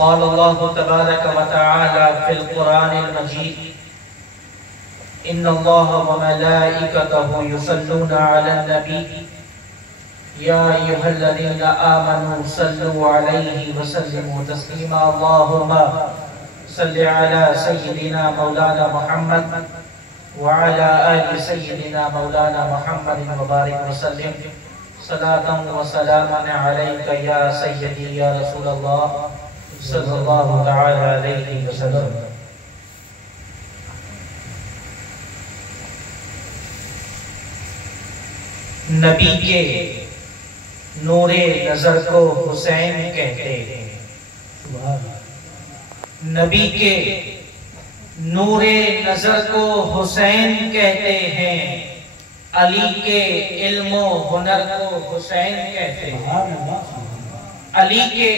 क़ाल अल्लाहु तबारक व तआला फ़िल क़ुरानिल मजीद इन्नल्लाहा व मलाइकतहु युसल्लूना अलन नबी या अय्युहल्लज़ीना आमनू सल्लू अलैहि व सल्लिमू तस्लीमा अल्लाहुम्मा सल्लि अला सय्यिदिना मौलाना मुहम्मद व अला आलि सय्यिदिना मौलाना मुहम्मद व बारिक व सल्लिम सलातन व सलामन अलैका या सय्यदी या रसूलल्लाह सल्लल्लाहु तआला अलैहि वसल्लम। नबी के नूरे नजर को हुसैन कहते हैं। नबी के नूरे नजर को हुसैन कहते हैं। अली के इल्मो हुनर को हुसैन कहते हैं। अली के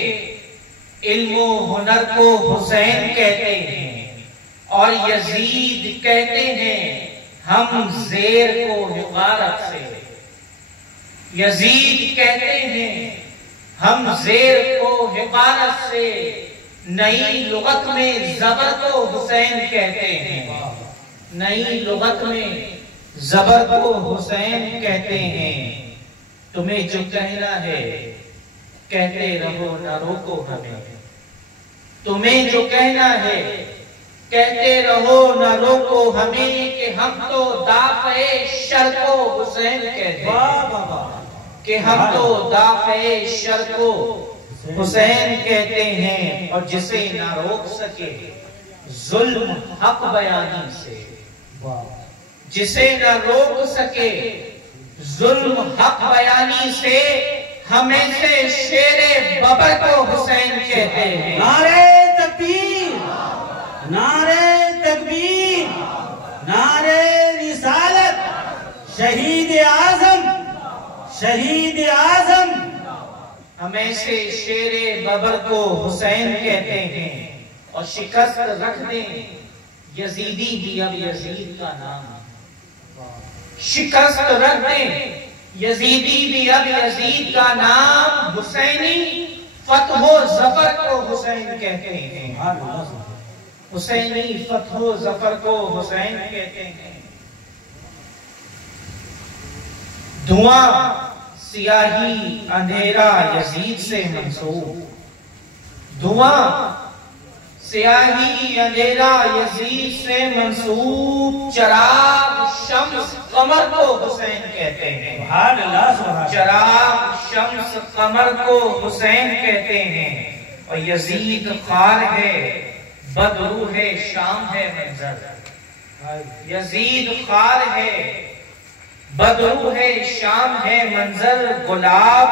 इल्मो हुनर को हुसैन कहते हैं। और यजीद कहते हैं हम जेर को हिकारत से। यजीद कहते हैं हम जेर को हिकारत से। नई लुगत में जबर को हुसैन कहते हैं। नई लुगत में जबर को हुसैन कहते हैं। तुम्हें जो कहना है कहते रहो न रोको हमें। तुम्हें जो कहना है कहते रहो न रोको हमें कि हम तो दाफ़े शर को हुसैन कहते हैं। कि हम तो दाफ़े शर को हुसैन कहते हैं। और जिसे ना रोक सके जुल्म हक बयानी से। जिसे न रोक सके जुल्म हक बयानी से हमें से शेरे बबर को हुसैन कहते हैं। नारे तकबीर, नारे तकबीर, नारे रिसालत, शहीद आजम, शहीद आजम। हमें से शेरे बबर को हुसैन कहते हैं। और शिकस्त रख दें यजीदी भी अब यजीद का नाम। शिकस्त रख दें यजीदी भी अब यजीद का नाम। हुसैनी फतहो जफर को हुसैन कहते हैं। हुसैनी फतहो जफर को हुसैन कहते हैं। धुआं सियाही अंधेरा यजीद से मंसूब। धुआं सियाही अंधेरा यजीद से मंसूब। चराग शम्स कमर को हुसैन कहते हैं। चराग शम्स कमर को हुसैन कहते हैं। और यजीद खार है बदरू है शाम है मंजर। यजीद खार है बदरू है शाम है मंजर। गुलाब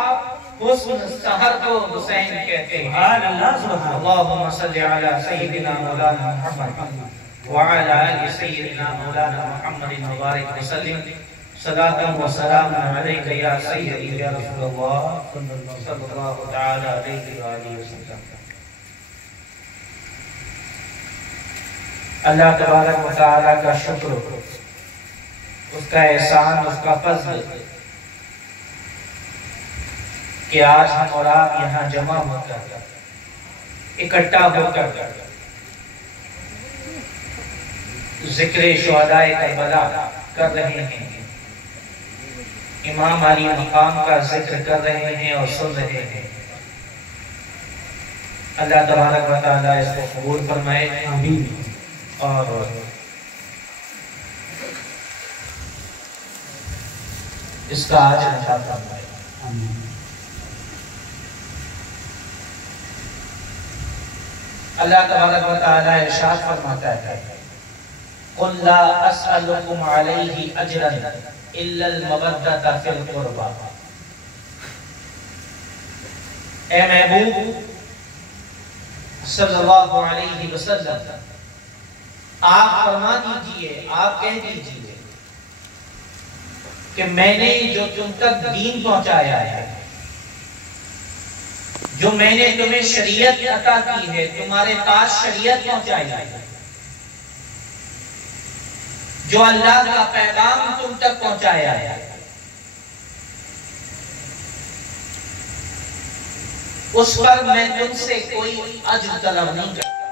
हुस्न सहर को हुसैन कहते हैं। अल्लाहुम्मा सल्लि अला सय्यिदिना मौलाना मुहम्मद व अला आलि सय्यिदिना मौलाना मुहम्मद व बारिक व सल्लिम सलातन व सलामन अलैका या सय्यदी या रसूलल्लाह सल्लल्लाहु तआला अलैहि व आलिहि वसल्लम। अल्लाह तबारक व तआला का शुक्र, उसका एहसान, उसका फज़ल कि आज हम और आप यहाँ जमा होकर, इकट्ठा होकर जिक्र शुहदाए करबला कर रहे हैं। इमाम अली मकाम का जिक्र कर रहे हैं और सुन रहे हैं। अल्लाह तबारक व तआला इसको कबूल फरमाए, आमीन। और इसका आज नशा फरमाए, आमीन। अल्लाह तबारक व तआला इरशाद फरमाता है, कुल ला अस्अलुकुम अलैहि अजरन इल्ला अल-मवद्दता फिल कुर्बा। ए महबूब सल्लल्लाहु अलैहि वसल्लम, आप फरमा दीजिए, आप कह दीजिए कि मैंने जो तुम तक दीन पहुंचाया है, जो मैंने तुम्हें शरीयत अता की है, तुम्हारे पास शरीयत पहुंचाई है, जो अल्लाह का पैगाम तुम तक पहुंचाया है, उस पर मैं तुमसे कोई अज्र तलब नहीं करता,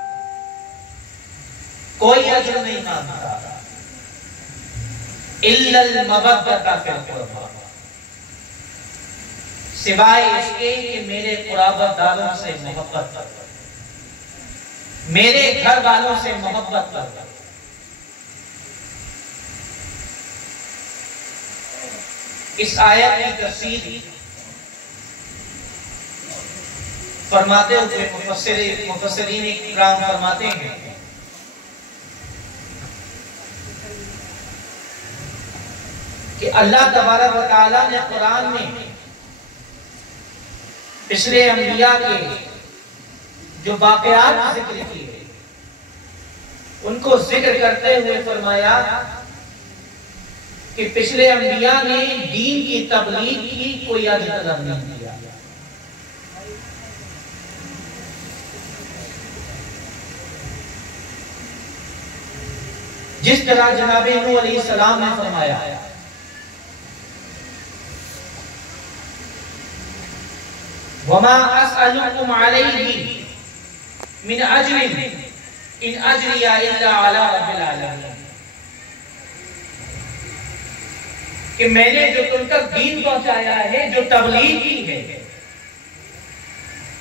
कोई अज्र नहीं मांगता। इल्लल मवद्दता फिल कुर्बा, सिवाय इसके कि मेरे कुराबतदारों से मोहब्बत कर, मेरे घर वालों से मोहब्बत कर। इस आयत की तफसीर फरमाते हुए मुफस्सिरीन इकराम फरमाते हैं कि अल्लाह तबारक व तआला ने कुरान में पिछले अंबिया के जो वाक़यात जिक्र किए उनको जिक्र करते हुए फरमाया कि पिछले अंबिया ने दीन की तबलीग की, कोई अज्र तलब नहीं किया। जिस तरह जनाबे नूह अलैहिस्सलाम ने फरमाया वमा असअलुकुम अलैहि मिन अज्रिन इन अज्रिया इल्ला अला रब्बिल आलमीन, कि मैंने जो तुम तक दीन पहुंचाया है, जो तबलीग की है,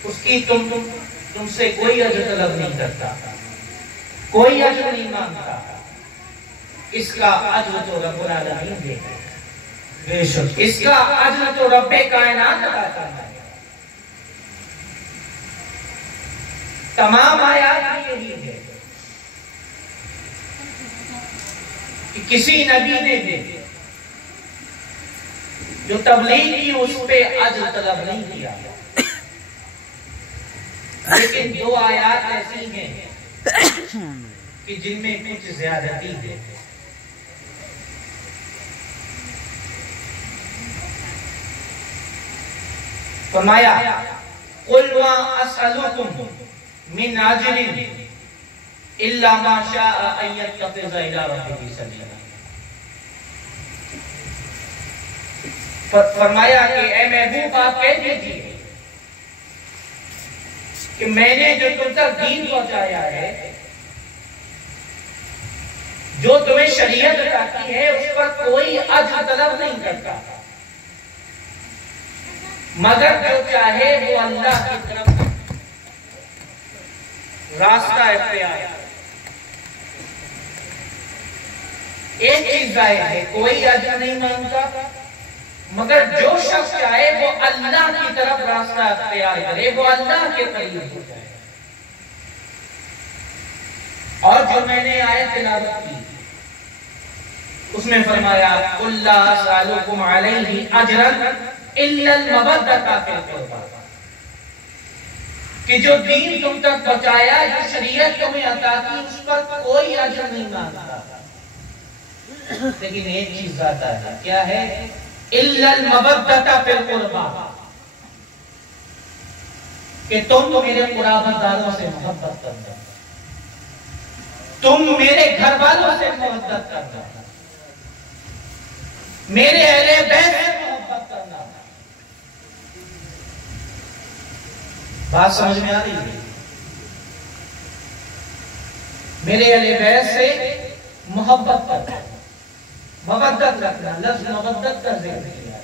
उसकी तुमसे कोई अज्र तलब नहीं करता, कोई अज्र नहीं मांगता। इसका अज्र तो रब्बुल आलमीन देगा, बेशक इसका अज्र तो रब्बे कायनात अता करता है। तमाम आयात में यही है कि किसी नबी ने भी जो तबलीग की उस पे अज्र तलब नहीं किया, लेकिन दो आयात ऐसी हैं कि जिनमें कुछ ज्यादती है। फरमाया कुल मा असअलुकुम मिन अज्रिन इल्ला मा शाअ अन यत्तखिज़ इला रब्बिही सबीला। फरमाया कि ए महबूब आप कह दीजिए कि मैंने जो तुम तक दीन पहुंचाया है, जो तुम्हें शरीयत बताती है, उस पर कोई अज्र तलब नहीं करता, मगर जो चाहे वो अल्लाह की तरफ रास्ता इख्तियार। एक चीज जाहिर है, कोई अज्र नहीं मांगता, मगर जो शख्स चाहे वो अल्लाह की तरफ रास्ता इख्तियार करे, वो अल्लाह के करीब हो जाए। और जो मैंने आयत तिलावत की उसमें फरमाया कुल ला असअलुकुम अलैहि अजरन इल्लल मवद्दता फिल कुर्बा, कि जो दीन तुम तक पहुंचाया, जो शरीयत तुम्हें अता की, उस पर कोई अज्र नहीं मांगता। लेकिन एक चीज आता है, क्या है? इल्लल मवद्दता फिल कुर्बा, कि तुम मेरे कुराबतदारों से मोहब्बत करना, तुम मेरे घर वालों से मोहब्बत करना, मेरे अहले बैत से मोहब्बत करना। बात समझ में आ रही है? मेरे अहले बैत से मोहब्बत करना, मवद्दत रखना। लफ्ज़ मवद्दत का जिक्र किया।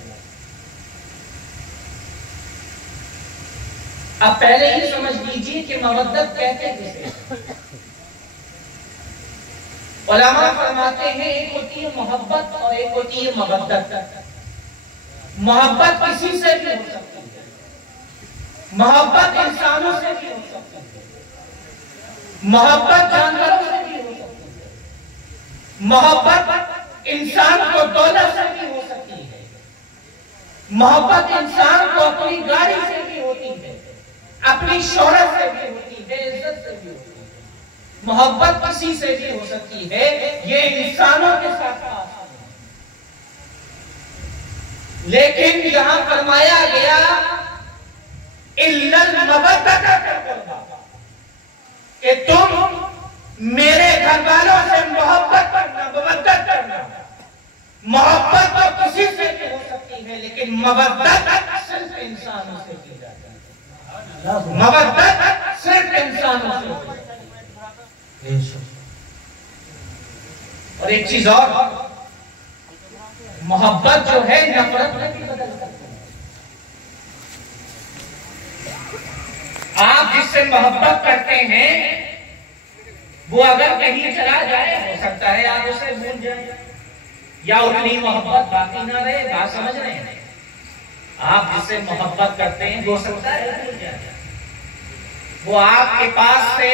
अब पहले ही समझ लीजिए कि मवद्दत कहते किसे। उलमा फरमाते हैं एक होती है मोहब्बत और एक होती है मवद्दत। मोहब्बत किसी से भी हो सकती है, मोहब्बत इंसानों से भी हो सकती है, मोहब्बत जानवरों से भी हो सकती है, मोहब्बत इंसान को दौलत से भी हो सकती है, मोहब्बत इंसान को अपनी गाड़ी से भी होती है, अपनी शोहरत से भी होती है, इज्जत से भी होती है। मोहब्बत किसी से भी हो सकती है, ये इंसानों के साथ है। लेकिन यहां फरमाया गया इल्लल मवद्दता फिल कुर्बा, कि तुम मेरे घर वालों से मोहब्बत करना, मवद्दत करना। मोहब्बत तो किसी से भी हो सकती है, लेकिन मवद्दत सिर्फ इंसानों से की जाती है। मोहब्बत सिर्फ इंसानों से होती है। और एक चीज और, मोहब्बत जो है नफरत में भी बदल सकती है। आप जिससे मोहब्बत करते हैं वो अगर कहीं चला जाए, हो सकता है आप उसे भूल जाए या उतनी मोहब्बत बाकी ना रहे। बात समझ रहे हैं? आप जिससे मोहब्बत करते हैं हो सकता है भूल जाए, वो आपके पास से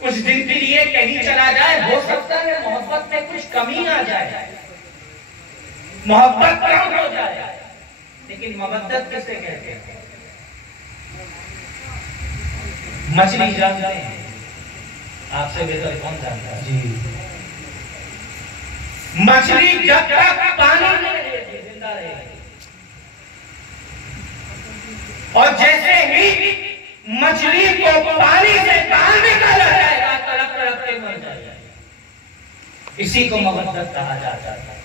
कुछ दिन के लिए कहीं चला जाए, हो सकता है मोहब्बत में कुछ कमी आ जाए, मोहब्बत कम हो जाए। लेकिन मोहब्बत किसे कहते हैं? मछली जानते हैं, आपसे बेहतर कौन जानता है? मछली जब तक पानी में रहेगी जिंदा रहेगी, और जैसे ही मछली को पानी से बाहर निकाला जाएगा तड़प तड़प के मर जाएगा। इसी को मोहब्बत कहा जाता है।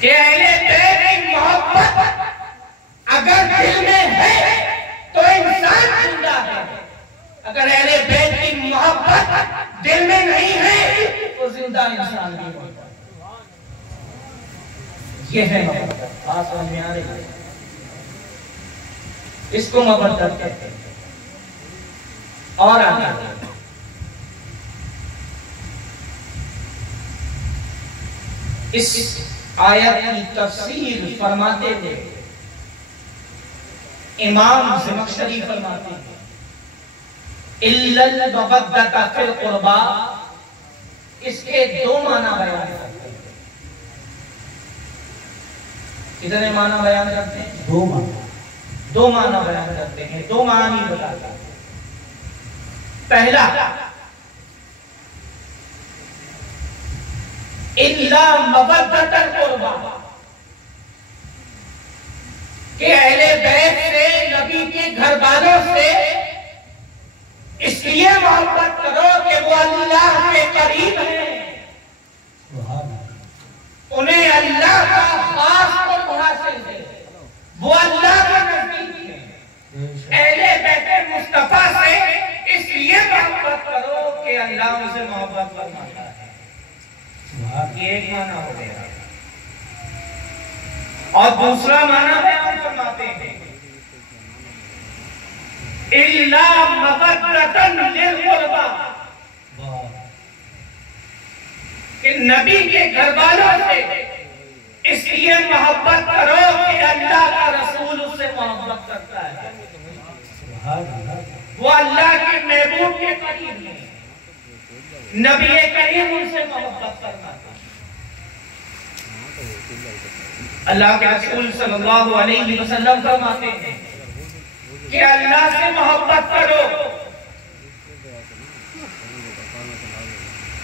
कि अहले बैत की मोहब्बत अगर दिल में है तो इंसान जिंदा है, अगर अहले बैत की मोहब्बत दिल में नहीं है तो जिंदा इंसान नहीं होता। यह है मोहब्बत। बात समझ में आ रही है? इसको मोहब्बत कहते हैं। और आगे इस आयत की तफसीर फरमाते हुए इमाम ज़मख़शरी फरमाते हैं, इल्लल मवद्दत फिल क़ुरबा, इसके दो माना बयान करते हैं। कितने माना बयान करते हैं? दो माना बयान करते हैं, दो मानी बताते हैं। पहला, इल्ला मवद्दतल क़ुरबा, कि अहले बैत से, नबी के घर वालों से इसलिए मोहब्बत करो कि वो अल्लाह के करीब हैं, उन्हें अल्लाह का खास कुर्ब हासिल है, वो अल्लाह के नजदीक हैं। अहले बैत मुस्तफा से इसलिए मोहब्बत करो कि अल्लाह उनसे मोहब्बत फरमाता है। ये एक माना हो गया। और दूसरा माना बयान फरमाते हैं, इल्ला मवद्दतन लिल क़ुरबा, कि नबी के घर वालों से इसलिए मोहब्बत करो कि अल्लाह का रसूल उससे मोहब्बत करता है, वो अल्लाह के महबूब के करीब है, नबी करीम उनसे मोहब्बत करता है। अल्लाह के रसूल सल्लल्लाहु अलैहि वसल्लम फरमाते हैं कि अल्लाह से मोहब्बत करो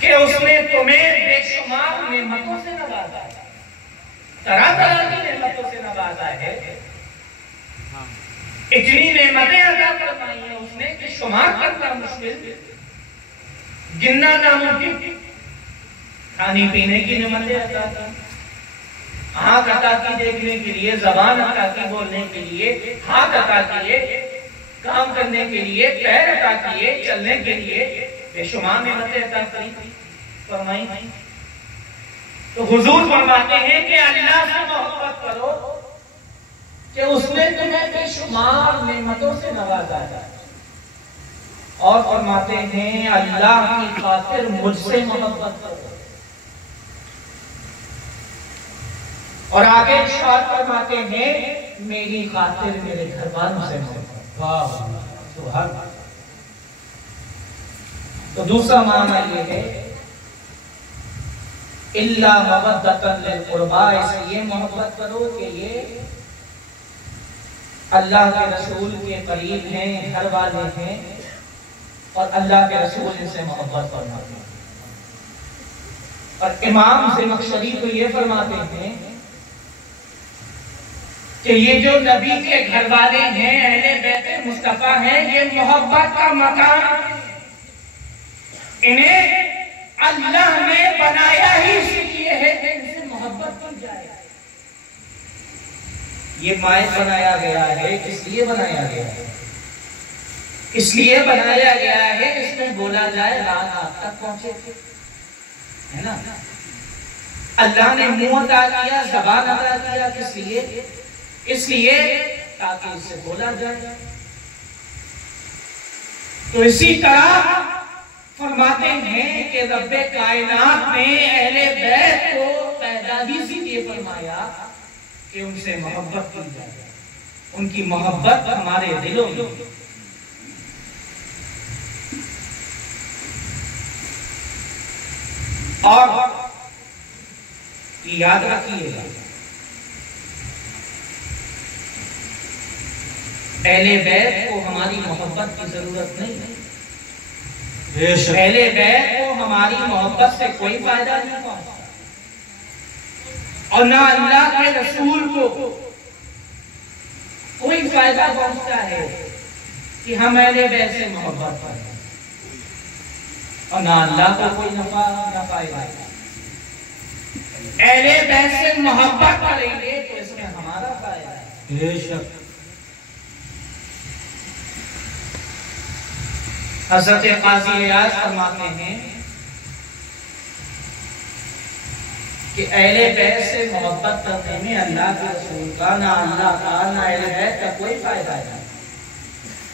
कि उसने तुम्हें बेशुमार नेमतों से नवाजा है, तरह तरह की नेमतों से नवाजा है, इतनी नेमतें अदा फरमाई है उसने कि शुमार करना मुश्किल, गिनना नामुमकिन। खाने पीने की नेमतें अदा की, आंख अता की देखने के लिए, जबान अता की बोलने के लिए, हाथ अता किए काम करने के लिए, पैर अता किए चलने के लिए, बेशुमार नेमतें अता फरमाई। तो हुजूर फरमाते हैं कि अल्लाह से मोहब्बत करो कि उसने तुम्हें बेशुमार नेमतों से नवाजा है, और फरमाते हैं अल्लाह की खातिर मुझसे मोहब्बत करो। और आगे इरशाद फरमाते हैं मेरी खातिर मेरे घर वालों से मोहब्बत। तो दूसरा माना ये है इल्ला मवद्दतन लिल क़ुरबा, इसलिए मोहब्बत करो कि ये अल्लाह के रसूल के करीब हैं, घर वाले हैं, और अल्लाह के रसूल इनसे मोहब्बत फरमाते हैं। और इमाम ज़मख़शरी तो ये फरमाते हैं कि ये जो नबी के घर वाले हैं, अहले बैत मुस्तफा हैं, ये मोहब्बत का मकाम इन्हें अल्लाह ने बनाया ही इसलिए है कि इनसे मोहब्बत बन जाए। ये माइक बनाया गया है, किस लिए बनाया गया है? इसलिए बनाया गया है इसमें बोला जाए, बात आप तक पहुंचे, है ना। अल्लाह ने मुंह अता किया, ज़बान अता किया, किस लिए? इसलिए ताकि इससे बोला जाए। तो इसी तरह फरमाते हैं कि रब्बे कायनात ने अहले बैत को पैदा ही इसलिए फरमाया कि उनसे मोहब्बत की जाए, उनकी मोहब्बत हमारे दिलों में। और याद रखिएगा, अहले बैत को हमारी मोहब्बत की जरूरत नहीं है। अहले बैत को हमारी मोहब्बत से कोई फायदा नहीं पहुंचता, और ना अल्लाह के रसूल को कोई फायदा पहुंचता है कि हम अहले बैत से मोहब्बत करें, और ना अल्लाह को कोई नफा ना फायदा। अहले बैत से मोहब्बत करेंगे तो इसमें हमारा फायदा है। बेशक हज़रत क़ाज़ी इयाज़ फरमाते हैं कि अहले बैत से मोहब्बत करने में अल्लाह के रसूल का, ना अल्लाह का, ना अहले बैत का कोई फायदा नहीं,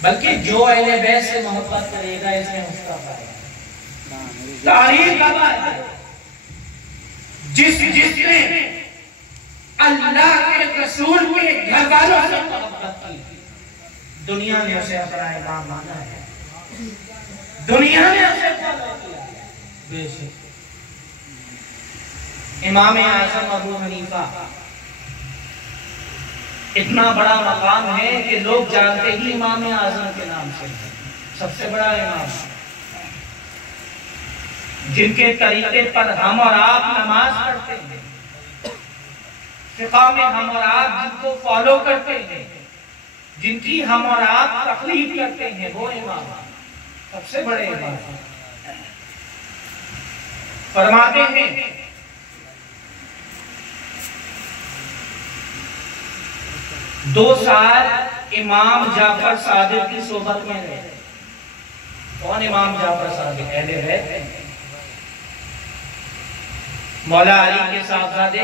बल्कि जो अहले बैत से मोहब्बत करेगा इसमें उसका फायदा। तारीख का बात है, जिसने अल्लाह के रसूल के घर वालों से मोहब्बत की, दुनिया ने उसे अपना इमाम माना है, दुनिया ने उसे फॉलो किया। बेशक इमाम आज़म अबू हनीफा इतना बड़ा मकाम है कि लोग जानते ही इमाम आज़म के नाम से, सबसे बड़ा इमाम, जिनके तरीके पर हम और आप नमाज पढ़ते हैं, फिक़ह में हम और आप जिनको फॉलो करते हैं, जिनकी हम और आप तक़लीद करते हैं, वो इमाम सबसे बड़े इमाम। फरमाते हैं 2 साल इमाम जाफर सादिक की सोबत में रहे। कौन इमाम जाफर सादिक? अहले बैत। मौला अली के साहबजादे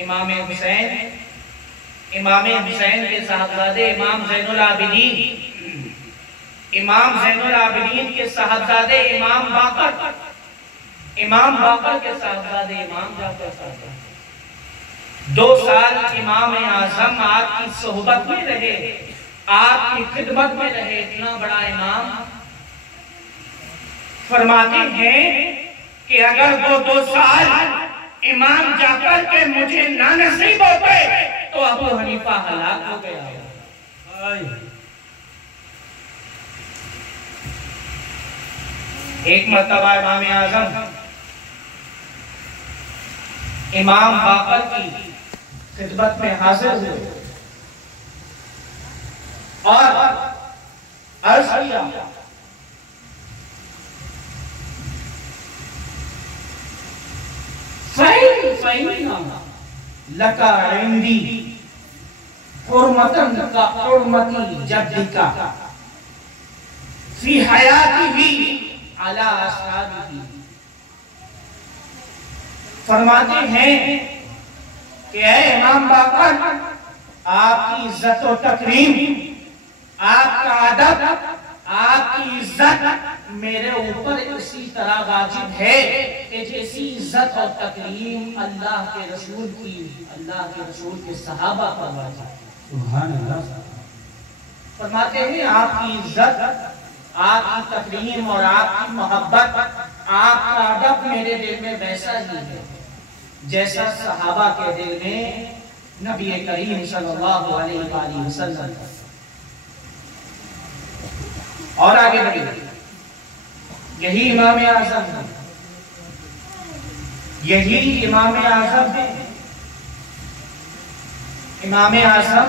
इमाम हुसैन, इमाम हुसैन के साहबजादे इमाम ज़ैनुल आबिदीन, इमाम ज़ैनुल आबिदीन के साहबजादे इमाम बाकर, इमाम बाकर के साहबजादे इमाम जाफर सादिक। 2 साल इमाम आज़म आपकी सोहबत में रहे, आपकी खिदमत में रहे, इतना बड़ा इमाम। फरमाते हैं कि अगर वो 2 साल इमाम जाफर के मुझे ना नसीब होते तो अबू हनीफा हलाक हो गया। एक मर्तबा इमाम आज़म इमाम बाकर की खिदमत में हाजिर हुए और अर्ज़ किया, लका इंदी हुर्मतन का हुर्मती जद्दिका फी हयातिही अला अस्हाबिही। फरमाते हैं कि ऐ इमाम बाकर, आपकी इज्जत और तकरीम, आपका अदब, आपकी इज्जत मेरे ऊपर इसी तरह वाजिब है कि जैसी इज्जत और तकरीम अल्लाह के रसूल की, अल्लाह के रसूल के सहाबा पर वाजिब। सुभान अल्लाह। फरमाते हैं आपकी इज्जत, आपकी तकरीम और आपकी मोहब्बत, आपका अदब मेरे दिल में वैसा ही है जैसा सहाबा के दिल में नबी करीम सल्लल्लाहु अलैहि वसल्लम। और आगे बढ़िए, यही इमाम आज़म है, यही इमाम आज़म है। इमाम आज़म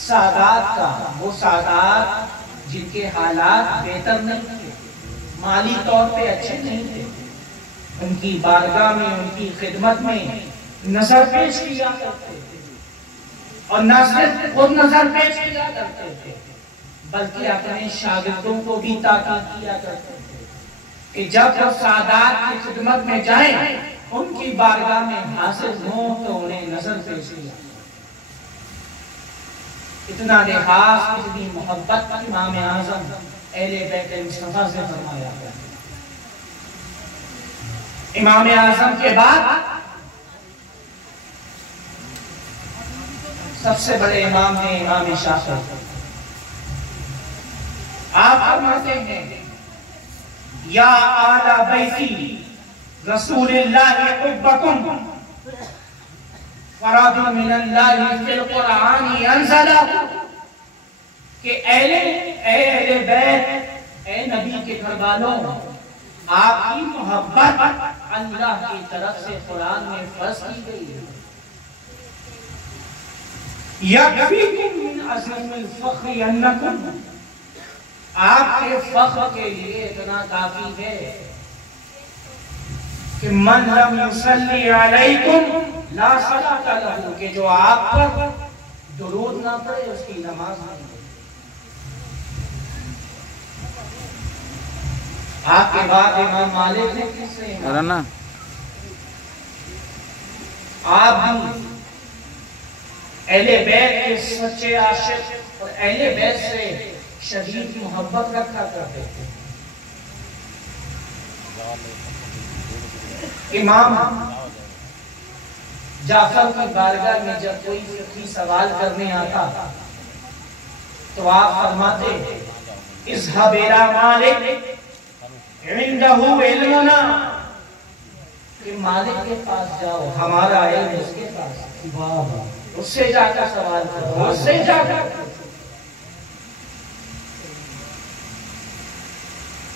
सादात का, वो सादात जिनके हालात बेहतर नहीं थे, माली तौर पे अच्छे नहीं थे, उनकी बारगाह में, उनकी खिदमत में नजर पेश किया करते थे। और न सिर्फ खुद नजर पेश किया करते थे, बल्कि अपने शागिर्दों को भी ताकीद किया करते थे कि जब वो सादात की खिदमत में जाएं, उनकी बारगाह में हासिल हो तो उन्हें नजर पेश किया। इतना लिहाज, इतनी मोहब्बत इमाम आज़म अहले बैत मुस्तफा से फरमाया गया। इमाम आज़म के बाद सबसे बड़े इमाम हैं इमाम शाफ़ी। आप फरमाते हैं, या आला बैती रसूलिल्लाह उब्बकुम फरादुन मिनल्लाहि फिल कुरानी अनज़ला, कि अहले बैत, ए नबी के घर वालों, आपकी मोहब्बत अल्लाह की तरफ से कुरान में फर्ज की गई है। यकफीकुम मिन अज़मिल फ़ख्र अन्नकुम, आपके फख्र के लिए इतना काफी है कि मन लम युसल्ली अलैकुम ला सलात लहू, कि जो आप पर दुरूद ना पढ़े उसकी नमाज नहीं। आपके बाद इमाम मालिक ने किससे ना आप भी अहले बैत के सच्चे आशिक और अहले बैत से शदीद मोहब्बत रखा करते थे। इमाम जाफर की बारगाह में जब कोई फिक़ही सवाल करने आता तो आप फरमाते, इज़हब इला मालिक इंदहु इल्मुना, कि मालिक के पास जाओ, हमारा इल्म उसके पास, उससे जाकर सवाल करो, उससे जाकर।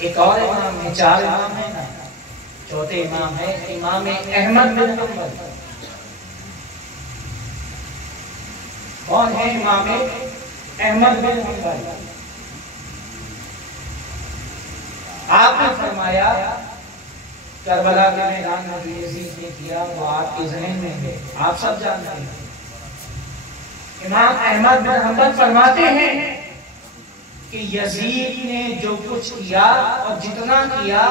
एक और इमाम है, चार इमाम है ना, चौथे इमाम है इमाम अहमद बिन हंबल। कौन है इमाम अहमद बिन हंबल? आपने फरमाया करबला के मैदान में जो यजीद ने किया वो आपके ज़हन में है, आप सब जानते हैं। इमाम अहमद बिन हंबल फरमाते हैं कि यजीद ने जो कुछ किया और जितना किया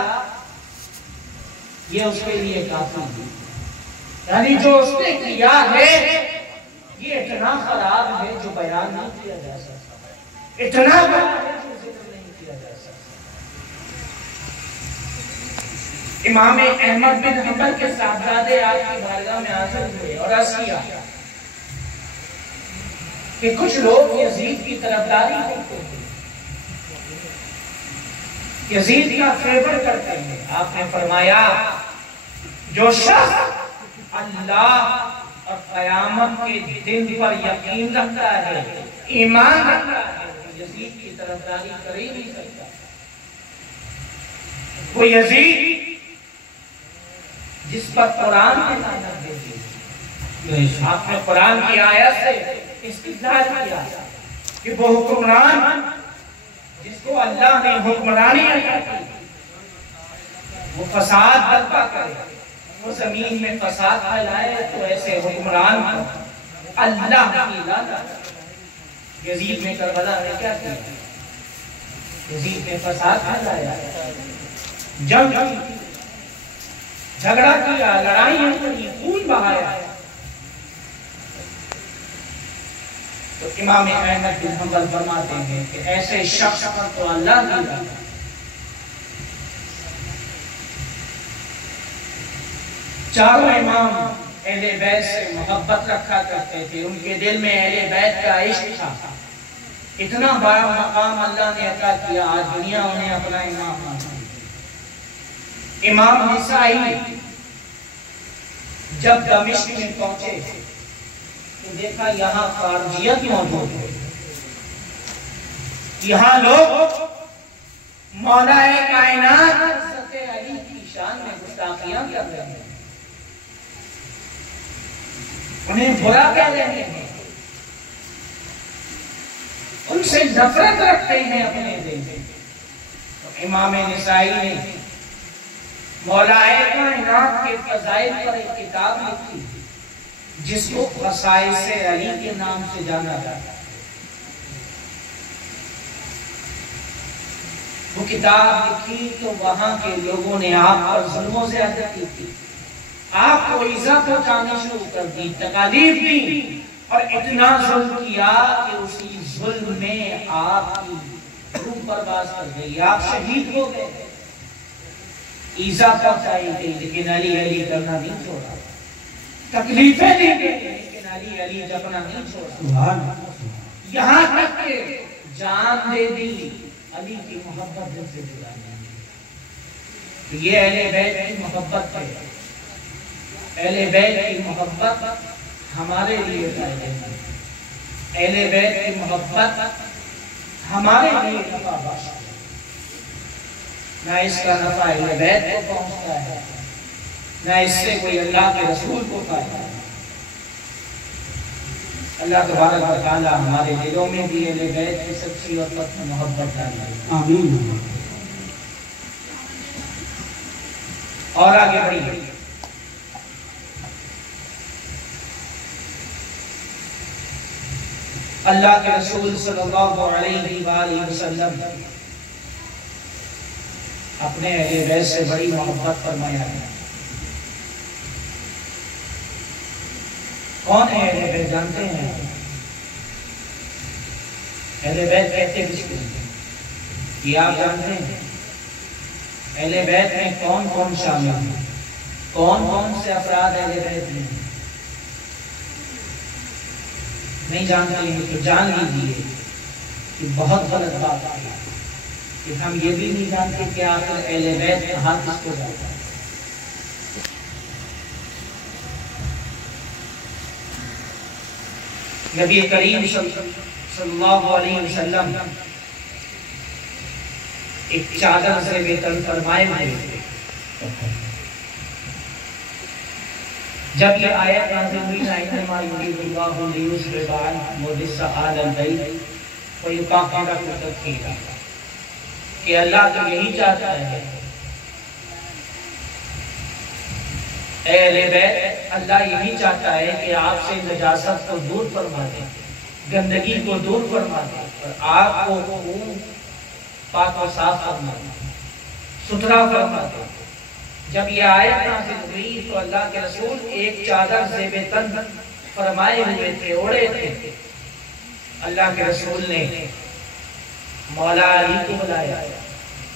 ये उसके लिए काफी है, यानी जो उसने किया है ये इतना खराब है जो बयान नहीं किया जा सकता, इतना खराब है जो जिक्र नहीं किया जा सकता। इमाम अहमद बिन हंबल के साहबजादे आपकी बारगाह में हाजिर हुए और अर्ज़ किया कि कुछ लोग यजीद की तरफदारी करते हैं, यजीद का फेवर करते हैं। आपने फरमाया, जो शख्स अल्लाह और क़यामत के दिन पर यकीन रखता है, ईमान रखता है, तो यजीद की तरफदारी कर ही नहीं सकता। वो यजीद जिस पर कुरान ने लानत दे दी, आपने कुरान की आयत से इस्तिदलाल किया कि वो हुक्मरान जिसको अल्लाह ने हुक्मरानी अता की, वो फसाद बर्पा करे, वो जमीन में फसाद फैलाए, तो ऐसे हुक्मरान को अल्लाह की लानत। यजीद ने करबला में क्या किया? यजीद ने फसाद फैलाया, जंग की, झगड़ा किया, लड़ाइयां की, खून बहाया। तो इमाम अहमद बिन हंबल फरमाते हैं कि ऐसे शख्स पर तो अल्लाह की लानत। चारों इमाम अहले बैत से मोहब्बत रखा करते थे, उनके दिल में अहले बैत का इश्क था। इतना बड़ा मकाम अल्लाह ने अता किया, आज दुनिया उन्हें अपना इमाम मानती है। इमाम निसाई जब दमिश्क में पहुंचे तो देखा यहाँ खारजियत मौजूद है, यहाँ लोग मौलाए कायनात हज़रत अली की शान में गुस्ताखियां कर रहे हैं, उन्हें बुरा कह रहे हैं, उनसे नफरत रखते हैं अपने दिल में। तो इमाम निसाई ने मौलाए कायनात के फज़ाइल पर एक किताब लिखी जिसको क़साइस अली के नाम से जाना जाता है। वो किताब लिखी तो वहां के लोगों ने आप पर जुल्मों से ज्यादती की, आपको इज्जत पहुंचानी शुरू कर दी, तकालीफ दी और इतना जुल्म किया कि उसी जुल्म में आपकी रूह बर्बाद कर गई, आप शहीद हो गए, ईजा पहुंचाई गई, लेकिन अली अली करना नहीं छोड़ा, तकलीफें दी गई लेकिन अली अली जपना नहीं छोड़ा, यहाँ तक के जान दे दी अली की मोहब्बत दिल से जुड़ा नहीं। तो ये अहले बैत की मोहब्बत है, अहले बैत की मोहब्बत हमारे लिए फायदे है, अहले बैत की मोहब्बत हमारे लिए नफा बख्श है, ना इसका नफा अहले बैत को पहुंचता है, ना इससे कोई अल्लाह के रसूल को फायदा है। अल्लाह तबारक व तआला हमारे दिलों में भी अहले बैत की सच्ची और पक्की मोहब्बत डाले, आमीन। और आगे बढ़िए। अल्लाह के रसूल सल्लल्लाहु अलैहि वसल्लम अपने अहले बैत से बड़ी मोहब्बत फरमाया है। कौन है अहले बैत जानते हैं? अहले बैत कहते किसको ये आप जानते हैं? अहले बैत में कौन कौन शामिल है? कौन कौन से अफराद अहले बैत में? नहीं जानते हैं तो जान लीजिए कि बहुत गलत बात है कि हम ये भी नहीं जानते कि आखिर अहले बैत कहाँ किसको जाता है। नबी करीम सल्लल्लाहु अलैहि वसल्लम एक चादर से बेतन फरमाए हुए थे। जब ये आयत नाज़िल हुई ना इन्नमा युरीदुल्लाहु लियुज़हिबा अन्कुम रिज्सा अहलल बैत व युतहिरकुम तत्हीरा, कि अल्लाह तो यही चाहता है, अहले बैत अल्लाह यही चाहता है कि आपसे नजासत को दूर फरमा दे, गंदगी को दूर फरमा दे और आपको पाक और साफ फरमा दे, सुथरा फरमा दे। जब ये आयत नाज़िल हुई तो अल्लाह के रसूल एक चादर से बेतन फरमाए हुए थे, ओढ़े थे। अल्लाह के रसूल ने मौला अली को बुलाया,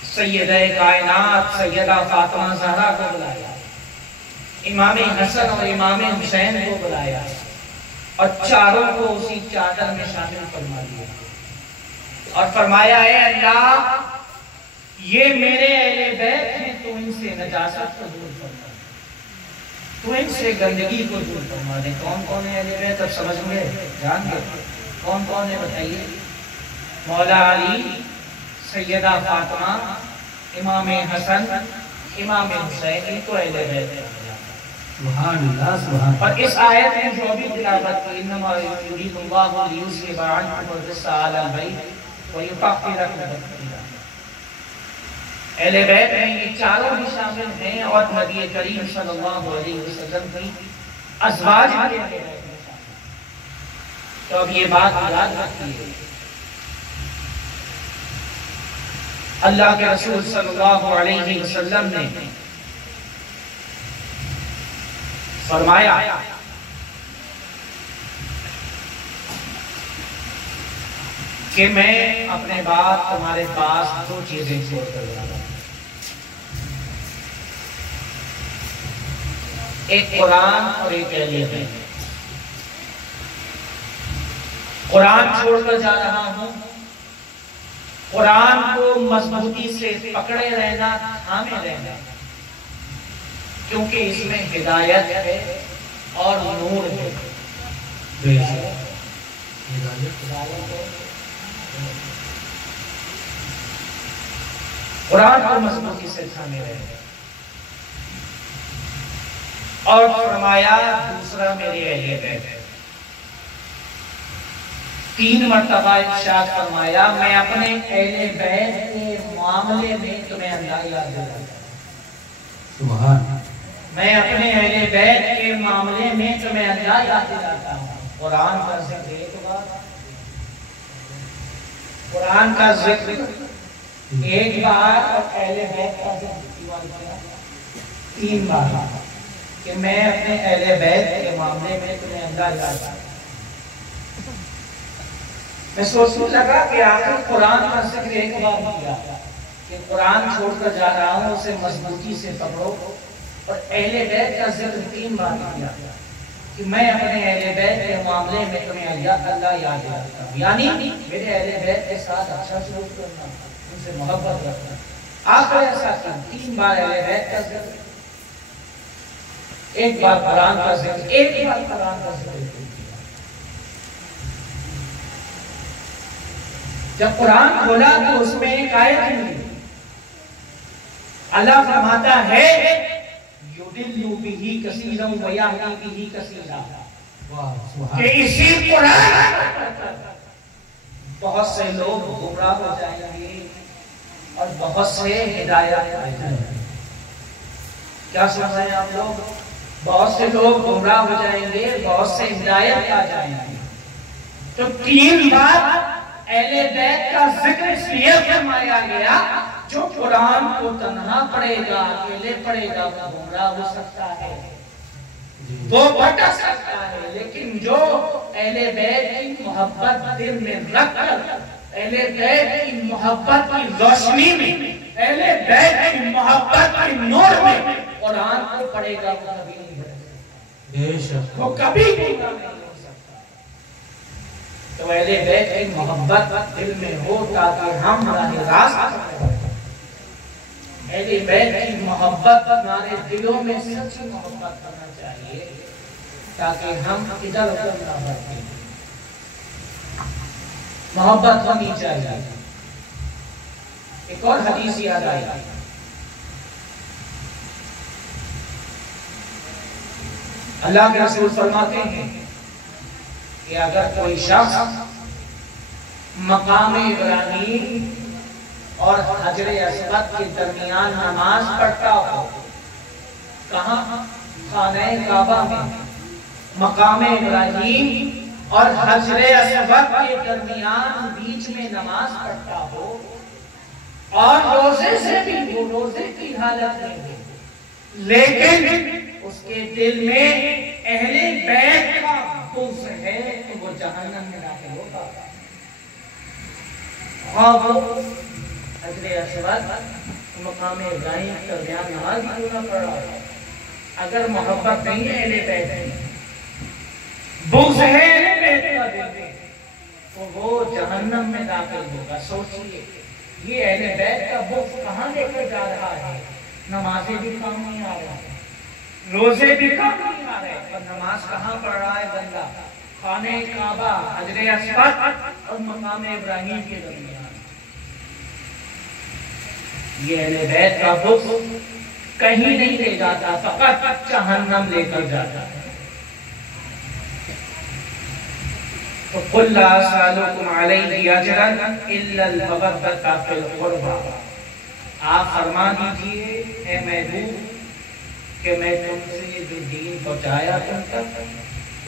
सैयदा कायनात सैयदा फातिमा ज़हरा को बुलाया, इमाम हसन और इमाम हुसैन को बुलाया और चारों को उसी चादर में शामिल फरमा दिया और फरमाया है अल्लाह ये मेरे अहले बैत हैं, तो इनसे नजासत को दूर फरमा दे, तो इनसे गंदगी को दूर फरमा दे। कौन कौन है अहले बैत? अब समझ गए, जान गए कौन कौन है? बताइए। मौला अली, सैयदा फातिमा, इमाम हसन, इमाम हुसैन, ये तो अहले बैत है। सुभान अल्लाह, सुभान। और इस आयत में जो अभी तिलावत की, इन्नमा युरीदुल्लाहु लियुज़हिबा अन्कुम रिज्सा अहलल बैत व युतहिरकुम तत्हीरा, अहले बैत में ये चारों भी शामिल हैं और नबी करीम सल्लल्लाहु अलैहि वसल्लम की अज़वाज भी अहले बैत में शामिल। तो अब ये बात याद रखिए, अल्लाह के रसूल सल्लल्लाहु अलैहि वसल्लम ने फरमाया कि मैं अपने बाद तुम्हारे पास दो चीजें छोड़ कर जा रहा हूं, एक कुरान और एक अहले बैत। कुरान छोड़कर जा रहा हूं, कुरान को मजबूती से पकड़े रहना, थामे रहना, क्योंकि इसमें हिदायत है और नूर है। कुरान को मजबूती से थामे रहे और फरमाया दूसरा मेरे अहले बैत है। 3 मरतबा इरशाद फरमाया मैं अपने अहले बैत के मामले में तुम्हें अल्लाह याद दिलाता हूं। सुभान। मैं अपने अहले बैत के मामले में तुम्हें अल्लाह याद दिलाता हूँ। कुरान का जिक्र एक बार, कुरान का जिक्र एक बार और अहले बैत का जिक्र 3 बार कि मैं अपने अहले बैत के मामले में तुम्हें अल्लाह याद दिलाता हूँ। मैं सोचने लगा कि आखिर कुरान का जिक्र एक बार किया कि कुरान छोड़कर जा रहा हूँ, उसे मजबूती से पकड़ो, और अहले बैत का जिक्र 3 बार किया कि मैं अपने अहले बैत के मामले में तुम्हें अल्लाह याद दिलाता हूँ, यानी मेरे अहले बैत के साथ अच्छा सलूक करना, उनसे मोहब्बत रखना। आखिर ऐसा क्यों? 3 बार अहले बैत का जिक्र, 1 बार कुरान का जिक्र, 1 बार कुरान का जिक्र। जब कुरान खोला तो उसमें एक आयत मिली, अल्लाह फरमाता है युदिल्लु बिही कसीरन व यहदी बिही कसीरा, कि इसी कुरान बहुत से लोग गुमराह हो जाएंगे और बहुत से हिदायत पाएंगे। क्या समझ रहे हैं आप लोग? बहुत से लोग गुमराह हो जाएंगे, बहुत से हिदायत आ जाएंगे। तो 3 बार अहले बैत का जिक्र इसलिए फरमाया गया, जो कुरान को तन्हा पढ़ेगा, अकेले पढ़ेगा, वो गुमराह हो सकता है, वो भटक सकता है, लेकिन जो अहले बैत की मोहब्बत दिल में रखकर, अहले बैत की मोहब्बत की रोशनी में, अहले बैत की मोहब्बत के नूर में कुरान को पढ़ेगा, वो कभी नहीं भटकेगा, वो कभी गुमराह नहीं हो सकता। तो अहले बैत की मोहब्बत दिल में हो ताकि हम रास्त, अहले बैत की मोहब्बत हमारे दिलों में सच्ची मोहब्बत करना चाहिए ताकि हम इधर उधर ना भटकें। मोहब्बत होनी चाहिए। एक और हदीस याद आई, अल्लाह के रसूल फरमाते हैं कि अगर कोई शख्स मकाम इब्राहीम और हजरे अस्वद के दरमियान नमाज पढ़ता हो, कहाँ? खाने काबा में मकाम इब्राहीम और हजरे अस्वद के दरमियान बीच में नमाज पढ़ता हो, और रोजे से भी वो रोजे की हालत में हो, लेकिन उसके दिल में अहले बैत का बुग़्ज़ है, तो वो जहन्नम में दाखिल होगा। हाँ, वो हजरे अस्वद मकाम इब्राहीम के दरमियान नमाज क्यों ना पढ़ रहा है, अगर मोहब्बत नहीं है अहले बैत की, बुग़्ज़ है अहले बैत का दिल में, तो वो जहन्नम में दाखिल होगा। सोचिए, ये अहले बैत का बुग़्ज़ कहाँ लेकर जा रहा है? नमाजें भी काम नहीं आ रहा है, रोजे भी काम नहीं आ रहे, पर नमाज कहाँ पढ़ रहा है बंदा? खाने काबा, हजरे अस्वद और मकाम इब्राहीम के दरमियान। ये अहले बैत का बुग़्ज़ कहीं नहीं ले जाता, फकत जहन्नम लेकर जाता है। तो कुल ला असअलुकुम अलैहि अजरन इल्ला अल-मवद्दता फिल क़ुरबा, आप फरमा दीजिए ऐ महबूब कि मैं तुमसे जो दीन पहुंचाया तुम तक,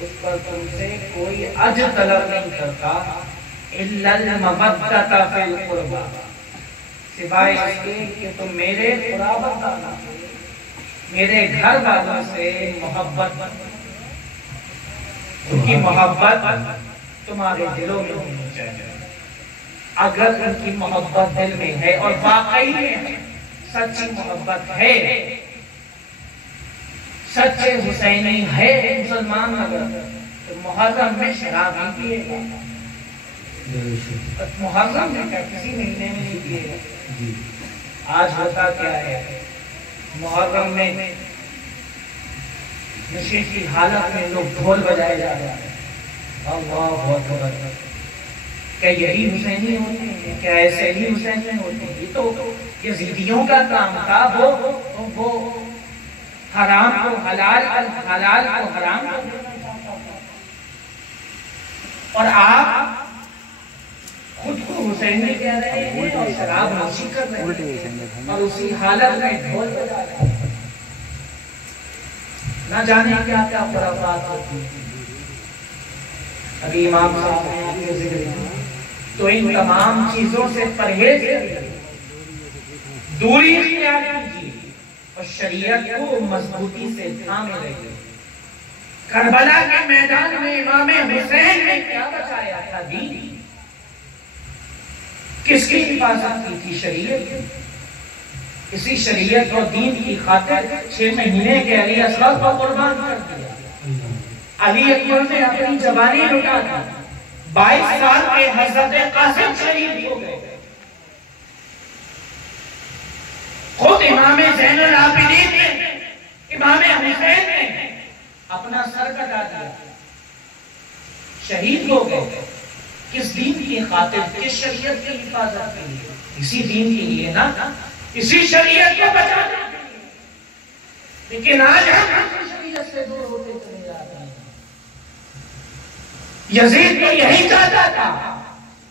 उस पर तुमसे कोई अजर तलब नहीं करता, इल्ला अल-मवद्दता फिल क़ुरबा, सिवाय इसके कि तुम मेरे कुराबत, मेरे घर वालों से मोहब्बत, उनकी मोहब्बत तुम्हारे दिलों में होनी चाहिए। अगर उनकी मोहब्बत दिल में है और वाकई में सच्ची मोहब्बत है, सच्चे हुसैनी है मुसलमान, अगर तो मुहर्रम में शराब नहीं पिएगा, मुहर्रम में क्या किसी महीने में नहीं पिएगा। आज होता क्या है, मुहर्रम में नशे की हालत में लोग ढोल बजाए जा रहे हैं। अल्लाह अकबर, क्या यही हुसैनी होते हैं? क्या ऐसे ही हुसैनी होते हैं? ये तो यजीदियों का काम था, वो हराम को हलाल, हलाल को हराम कर देना चाहता था, और आप खुद को हुसैनी कह रहे हैं और शराब नोशी कर रहे हैं और उसी हालत में ढोल बजा रहे हैं। ना जाने क्या क्या खुराफात होती है। अभी इमाम साहब ने आपके जिक्र किया, तो इन तमाम चीजों से परहेज करिए, दूरी इख्तियार कीजिए और शरीयत को मजबूती से थामे रहिए। करबला के मैदान में इमाम हुसैन ने क्या बचाया था? दीन। किसकी हिफाजत की थी? शरीयत। इसी शरीयत और दीन की खातिर 6 महीने के अली असगर को कुर्बान कर दिया। अली अकबर ने अपनी जवानी लुटा दी। 22 साल के हजरत कासिम शहीद हो गए। खुद इमाम ज़ैनुल आबिदीन ने, इमाम हुसैन ने अपना सर कटा दिया, शहीद हो गए। किस दीन की खातिर, किस शरीयत की हिफाजत के लिए? इसी दीन के लिए ना, इसी शरीयत को बचाने के लिए। लेकिन आज हम शरीयत से दूर होते चले जाते हैं। यजीद तो यही चाहता था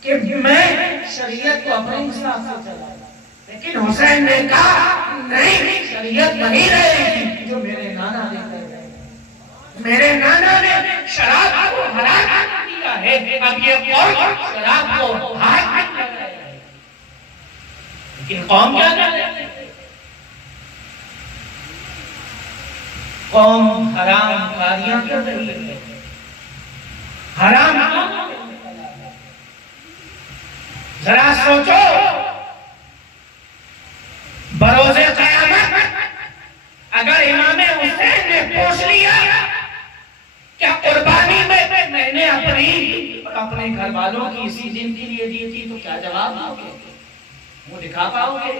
कि मैं शरीयत को अपने हिसाब से चलाऊं, लेकिन हुसैन ने कहा नहीं, शरीयत वही रहेगी जो मेरे नाना लेकर गए। मेरे नाना ने शराब को हराम किया है, अब ये कौन शराब को हाथ में लगाएगा? लेकिन कौम क्या कर रही है? कौम हराम कारियां कर रही है। हराम जरा सोचो, बरोज़े क़यामत अगर इमाम हुसैन ने पूछ लिया क्या कुर्बानी में मैंने अपने घर वालों की इसी दिन के लिए दी थी, तो क्या जवाब दोगे? वो दिखा पाओगे?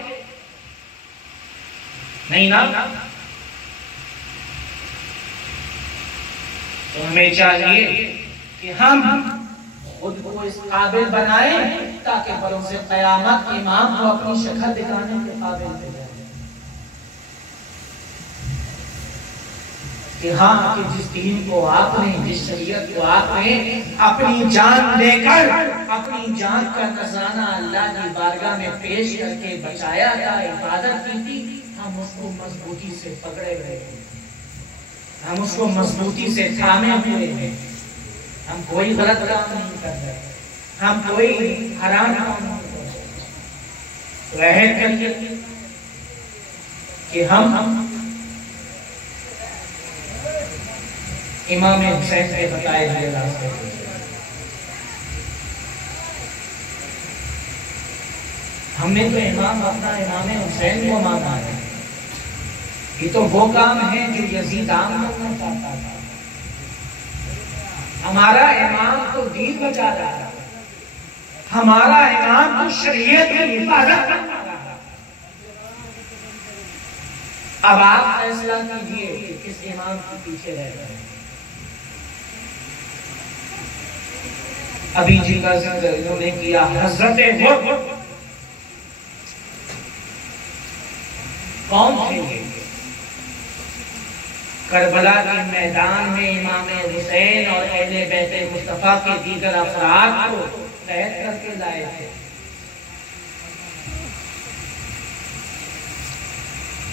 नहीं ना। तो हमें चाहिए कि हम खुद को इस काबिल बनाए ताकि बरोज़े क़यामत इमाम को अपनी शक्ल दिखाने के काबिल हो जाए कि हाँ, कि जिस दीन को आपने, जिस शरीयत को आपने अपनी जान देकर, अपनी जान का खजाना अल्लाह की बारगाह में पेश करके बचाया था, इबादत की थी, हम उसको मजबूती से पकड़े हुए हैं, हम उसको मजबूती से थामे हुए हैं। हम कोई गलत काम नहीं कर रहे, हम कोई हराम काम नहीं कर रहे। रहम करिए कि हम इमाम हुसैन के बताए हुए रास्ते पे, हमने तो इमाम हुसैन को माना है। ये तो वो काम है जो यजीद आम करना चाहता था। हमारा इमाम तो दीन बचा रहा है, हमारा इमाम तो शरीयत की हिफाजत करना रहा है। अब आप फैसला कीजिए कि किस इमाम के पीछे रह रहे हैं। अभी जी का जिक्र इन्होंने किया, हजरत कौन थे ये? करबला के मैदान में इमाम हुसैन और अहले बैत मुस्तफा के दीगर अफराद को कैद करके लाए थे।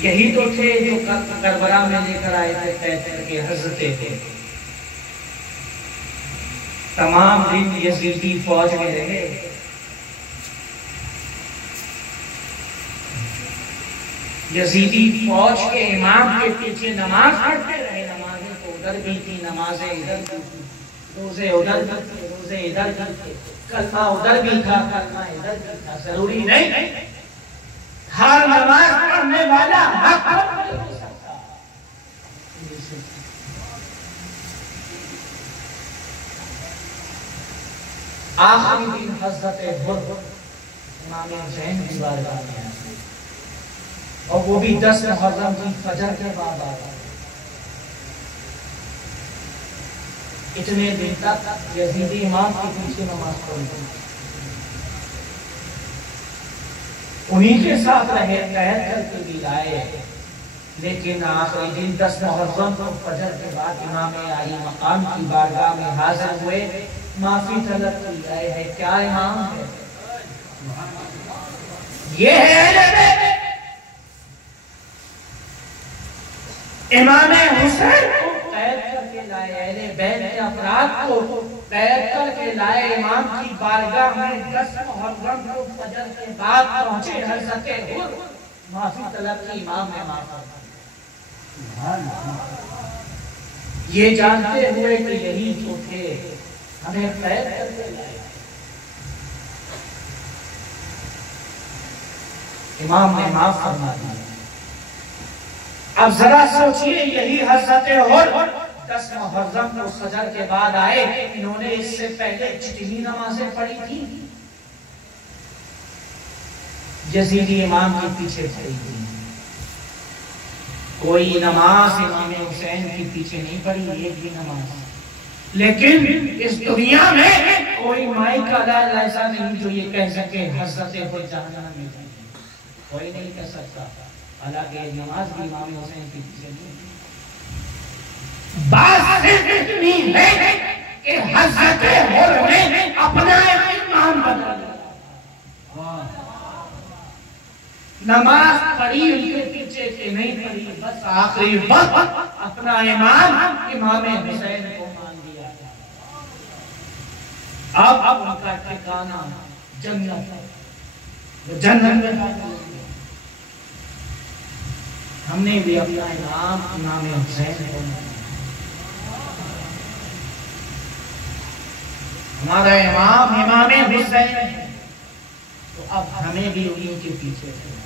यही तो थे जो करबला में लेकर आए थे कैद करके हजरत थे। तमाम दिन यजीदी फौज में रहे, यजीदी फौज के इमाम के पीछे नमाज पढ़ते रहे। नमाजें तो उधर भी थी, नमाजें इधर भी थी, रोजे उधर भी थे, रोजे इधर भी थे, कलमा उधर भी था, कलमा इधर भी था। जरूरी नहीं हर नमाज पढ़ने वाला हक नहीं हो सकता। आखिरी दिन हज़रत इमाम हुसैन की बारगाह में आए, और वो भी 10 मुहर्रम की फजर के बाद आया। इतने दिन तक यजीदी इमाम के पीछे नमाज पढ़ी, उन्हीं के साथ रहे, कैद करके भी लाए। लेकिन आखिरी दिन 10 मुहर्रम को फजर के बाद इमाम आली मकाम की बारगाह में हाजिर हुए, माफी तलब की जाए है। क्या इमाम है ये? है इमाम हुसैन को कैद करके लाए, अहले बैत के अफराद को कैद करके लाए। इमाम की बारगाह में 10 मुहर्रम को फजर के बाद पहुंचे हज़रत हुर, माफी तलब की। इमाम ने माफ ये जानते हुए कि यही तो थे, हमें कैद करके लाए। इमाम ने माफ फरमा दिया। अब जरा सोचिए, यही हज़रत हुर 10 मुहर्रम को फजर के बाद आए। इन्होंने इससे पहले जितनी नमाजें पढ़ी थी यजीदी इमाम के पीछे पढ़ी थी, कोई नमाज इमाम हुसैन के पीछे नहीं पढ़ी, एक भी नमाज। लेकिन इस दुनिया में कोई माई का लाल ऐसा नहीं जो ये कह सके हज़रत हुर जहन्नम में जाएंगे, कोई नहीं कह सकता। हालांकि नमाज भी इमाम हुसैन के पीछे नहीं। बात इतनी है कि हज़रत हुर ने अपना इमाम बना लिया। नमाज पढ़ी उनके पीछे के नहीं पढ़ी, बस आखिरी वक्त अपना इमाम इमाम हुसैन को मान दिया। अब उनका ठिकाना जन्नत है, जन्नत में हमने भी अपना इमाम इमाम हुसैन को, हमारा इमाम इमाम हुसैन है, तो अब हमें भी उन्हीं के पीछे है।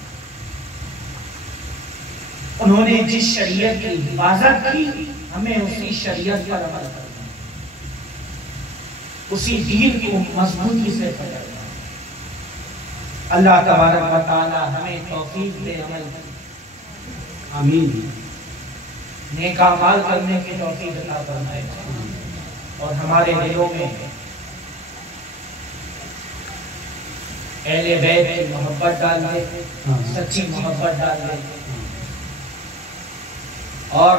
उन्होंने जिस शरीयत की हिफाजत की, हमें उसी शरीयत पर अमल करना, उसी दीन को मजबूती से पकड़ना। अल्लाह तबारक व तआला हमें तौफीक दे अमल, आमीन। नेक अमाल करने की तौफीक अता फरमाए और हमारे दिलों में अहले बैत की मोहब्बत डाल दे, सच्ची मोहब्बत डाल दे, और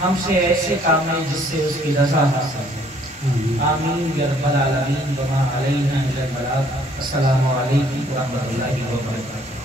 हमसे ऐसे काम है जिससे उसकी रज़ा हासिल हो। आमीन या रब्बल आलमीन। वमा अलैना इल्लल बलाग। अस्सलामु अलैकुम व रहमतुल्लाहि व बरकातुहू।